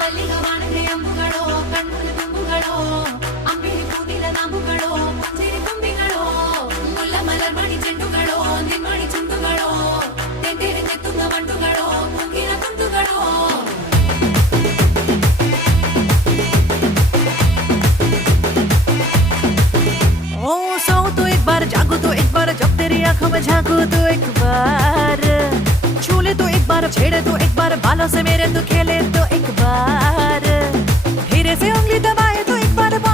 മല്ലികവാണന്റെ അമ്പുകളോ കൺമുന തുമ്പുകളോ അമ്പിളി പൂനില നാമ്പുകളോ പുഞ്ചിരി തുമ്പികളോ മുല്ല മലർമണി ചെണ്ടുകളോ നിന്മണി ചുണ്ടുകളോ തെന്തിരിഞ്ഞെത്തുന്ന വണ്ടുകളോ മുങ്കിന തുണ്ടുകളോ ओ सो तो एक बार जागो तो एक बार जब तेरी आंखों में झांको तो एक बार छू ले तो एक बार छेड़े तो एक बार बालों से मेरे तो खेले तो एक बार धीरे से उंगली दबा